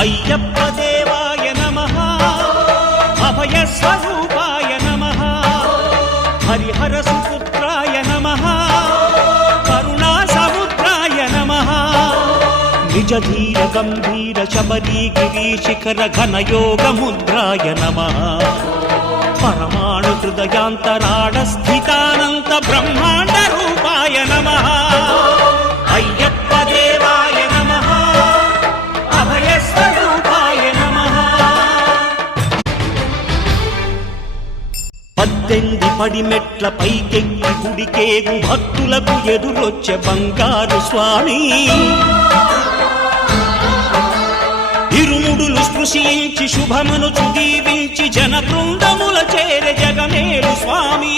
అయ్యప్ప దేవాయ నమః అభయ స్వరూపాయ నమః హరిహర సుపుత్రాయ నమః కరుణా సముద్రాయ నమః నిజ ధీర గంభీర శబరీ గిరి శిఖర ఘన యోగ ముద్రాయ నమః పరమాణు హృదయాంతరాళ స్థితానంత బ్రహ్మాండ రూపాయ నమః అయ్యప్ప దేవాయ నమః అభయ స్వరూపాయ నమః 18 పడిమెట్ల పైకెక్కి గుడికేగు భక్తులకు ఎదురొచ్చే బంగారు స్వామి ఇరుముడులు స్పృశించి శుభమను దీవించి జన బృందముల చేర జగమేలు స్వామి